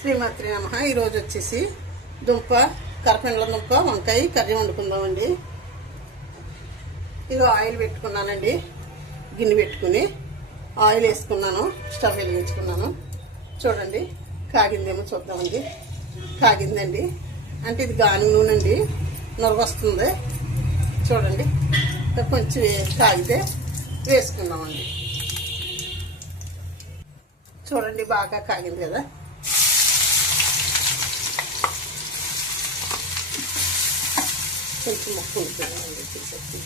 శ్రీమాత్రి నమః. ఈరోజు వచ్చేసి దుంప కరపెండ్ల దుంప వంకాయ కర్రీ వండుకుందామండి. ఇది ఆయిల్ పెట్టుకున్నానండి. గిన్నె పెట్టుకుని ఆయిల్ వేసుకున్నాను. స్టవ్ వెలిగించుకున్నాను. చూడండి కాగిందేమో చూద్దామండి. కాగిందండి. అంటే ఇది గాని నూనె అండి. నొరగొస్తుంది చూడండి. కొంచెం కాగితే వేసుకుందామండి. చూడండి బాగా కాగింది కదా. కొంచెం మొక్క ఉంటుందండి. తీసేసి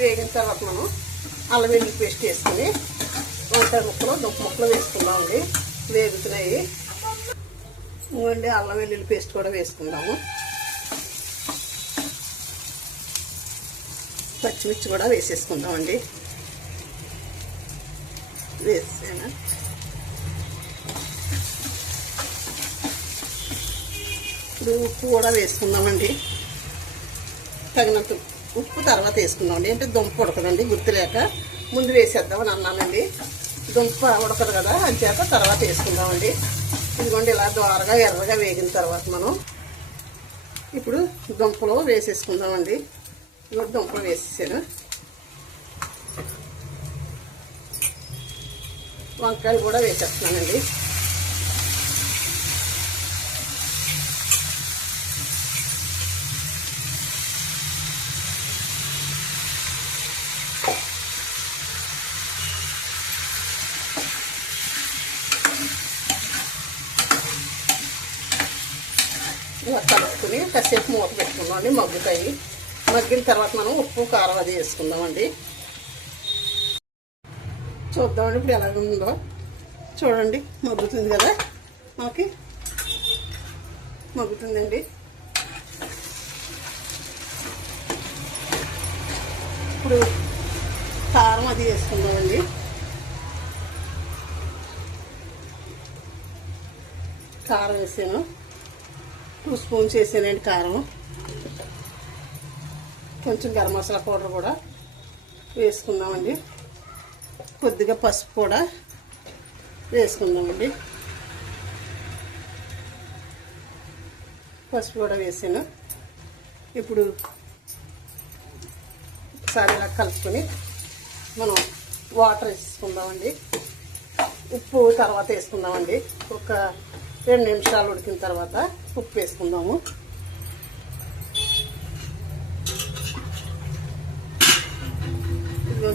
వేగిన తర్వాత మనం అల్లం వెల్లుల్లి పేస్ట్ వేసుకుని వంకాయ ముక్కలు దుంప ముక్కలు వేసుకుందామండి. వేగుతున్నాయి ఇంకోండి. అల్లం వెల్లుల్లి పేస్ట్ కూడా వేసుకుందాము. పచ్చిమిర్చి కూడా వేసేసుకుందామండి. వేసేనా ఇప్పుడు ఉప్పు కూడా వేసుకుందామండి. తగినంత ఉప్పు తర్వాత వేసుకుందామండి. అంటే దుంప ఉడకదండి, గుర్తులేక ముందు వేసేద్దామని అన్నానండి. దుంప ఉడకదు కదా, అంచేత తర్వాత వేసుకుందామండి. ఇదిగోండి ఇలా దోరగా ఎర్రగా వేగిన తర్వాత మనం ఇప్పుడు దుంపలు వేసేసుకుందామండి. ఇదిగో దుంపలు వేసేసాను. వంకాయలు కూడా వేసేస్తున్నానండి. ఇలా కలుపుకుని కాసేపు మూత పెట్టుకుందామండి. మగ్గుతాయి. మగ్గిన తర్వాత మనం ఉప్పు కారం అది వేసుకుందామండి. చూద్దామండి ఇప్పుడు ఎలాగ ఉందో. చూడండి మగ్గుతుంది కదా. మనకి మగ్గుతుందండి. ఇప్పుడు కారం అది వేసుకుందామండి. కారం వేసాను. 2 స్పూన్స్ వేసానండి కారం. కొంచెం గరం మసాలా పౌడర్ కూడా వేసుకుందామండి. కొద్దిగా పసుపు కూడా వేసుకుందామండి. పసుపు కూడా వేసాను. ఇప్పుడు ఒకసారి ఇలా కలుపుకొని మనం వాటర్ వేసుకుందామండి. ఉప్పు తర్వాత వేసుకుందామండి. ఒక 2 నిమిషాలు ఉడికిన తర్వాత ఉప్పు వేసుకుందాము.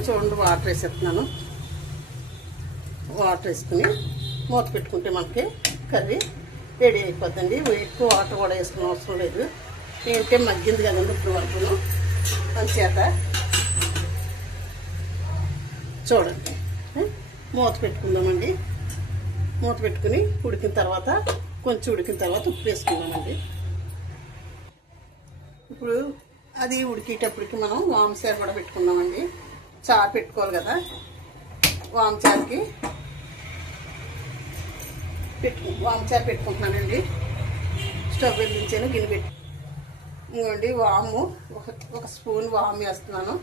చూడండి వాటర్ వేసేస్తున్నాను. వాటర్ వేసుకుని మూత పెట్టుకుంటే మనకి కర్రీ రెడీ అయిపోద్దండి. ఎక్కువ వాటర్ కూడా వేసుకునే అవసరం లేదు. ఏంటంటే మగ్గింది కదండి ఇప్పుడు వరకును. అంచేత చూడండి మూత పెట్టుకుందామండి. మూత పెట్టుకుని ఉడికిన తర్వాత కొంచెం ఉడికిన తర్వాత ఉప్పు వేసుకుందామండి. ఇప్పుడు అది ఉడికేటప్పటికి మనం వామచారు కూడా పెట్టుకుందామండి. చారు పెట్టుకోవాలి కదా. వామచారుకి వామచారు పెట్టుకుంటున్నానండి. స్టవ్ వెలిగించాను. గిన్నె పెట్టి ఇంకోండి వాము ఒక స్పూన్ వాము వేస్తున్నాను.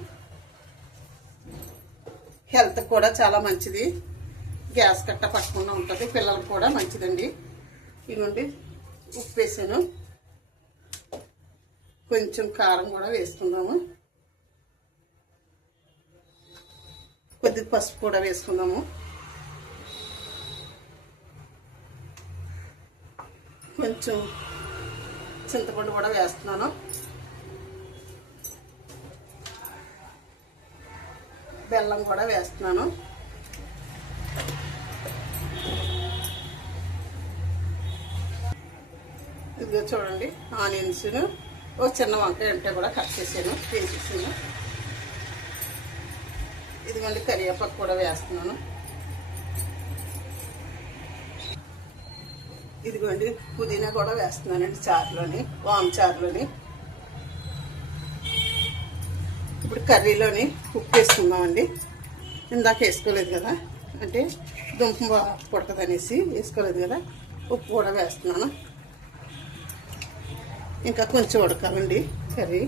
హెల్త్ కూడా చాలా మంచిది. గ్యాస్ కట్ట పట్టకుండా ఉంటుంది. పిల్లలకు కూడా మంచిదండి. ఇదిగోండి ఉప్పు వేసాను. కొంచెం కారం కూడా వేసుకుందాము. కొద్దిగా పసుపు కూడా వేసుకుందాము. కొంచెం చింతపండు కూడా వేస్తున్నాను. బెల్లం కూడా వేస్తున్నాను. ఇదిగో చూడండి ఆనియన్స్ ఒక చిన్న వంకాయ అంటే కూడా కట్ చేసాను, వేసేసాను. ఇదిగోండి కరివేపాకు కూడా వేస్తున్నాను. ఇదిగోండి పుదీనా కూడా వేస్తున్నానండి చారులోని, వామచారులోని. ఇప్పుడు కర్రీలోని ఉప్పు వేసుకుందామండి. ఇందాక వేసుకోలేదు కదా, అంటే దుంప పుడకదనేసి వేసుకోలేదు కదా. ఉప్పు కూడా వేస్తున్నాను. ఇంకా కొంచెం ఉడకాలండి కర్రీ.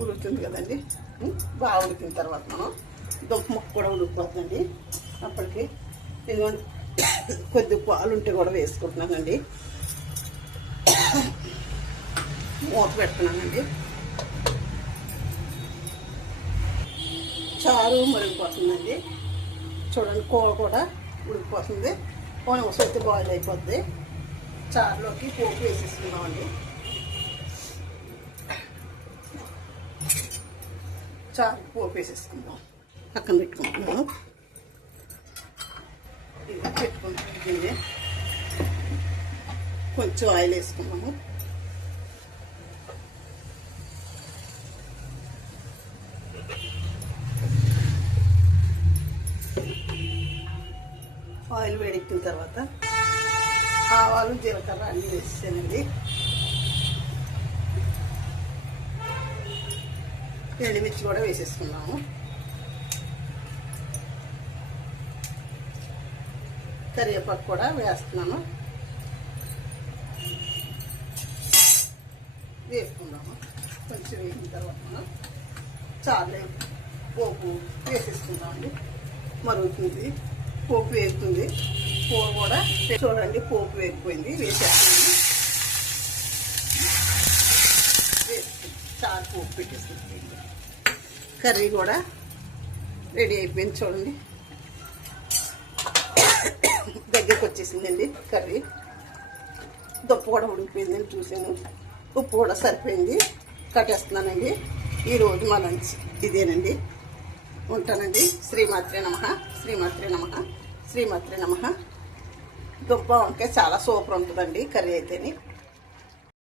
ఉడుకుతుంది కదండి, బాగా ఉడికిన తర్వాత మనం దుంప ముక్క కూడా ఉడికిపోతుందండి. అప్పటికి ఇదిగోండి కొద్ది పాలు ఉంటే కూడా వేసుకుంటున్నానండి. మూత పెడుతున్నానండి. చారు మరిగిపోతుందండి. చూడండి కూర కూడా ఉడికిపోతుంది. పోనీ ఉసైతే బాయిల్ అయిపోద్ది. చారులోకి పోపు వేసేసుకుందామండి. చారు పోపు వేసేసుకుందాం. పక్కన పెట్టుకుంటున్నాము. ఇలా పెట్టుకుంటుంది. కొంచెం ఆయిల్ వేసుకున్నాము. ఆయిల్ వేడెక్కిన తర్వాత ఆవాలు జీలకర్ర అన్నీ వేసేసానండి. ఎండుమిర్చి కూడా వేసేసుకున్నాము. కరివేపాకు కూడా వేస్తున్నాను. వేసుకుందాము. కొంచెం వేసిన తర్వాత మనం చాలే పోపు వేసేసుకుందామండి. మరుగుతుంది, పోపు వేగుతుంది. కూర కూడా చూడండి పోపు వేగిపోయింది. వేసేస్తుంది. చారు పోపు పెట్టేస్తుంది. కర్రీ కూడా రెడీ అయిపోయింది. చూడండి దగ్గరికి వచ్చేసిందండి కర్రీ. దుప్పు కూడా ఉడికిపోయిందని చూసాను. ఉప్పు కూడా సరిపోయింది. కట్టేస్తున్నానండి. ఈరోజు మా లంచ్ ఇదేనండి. ఉంటానండి. శ్రీమాత్రే నమః, శ్రీమాత్రే నమః, శ్రీమాత్రే నమః. దుప్ప వంకాయ చాలా సూపర్ ఉంటుందండి కర్రీ అయితేని.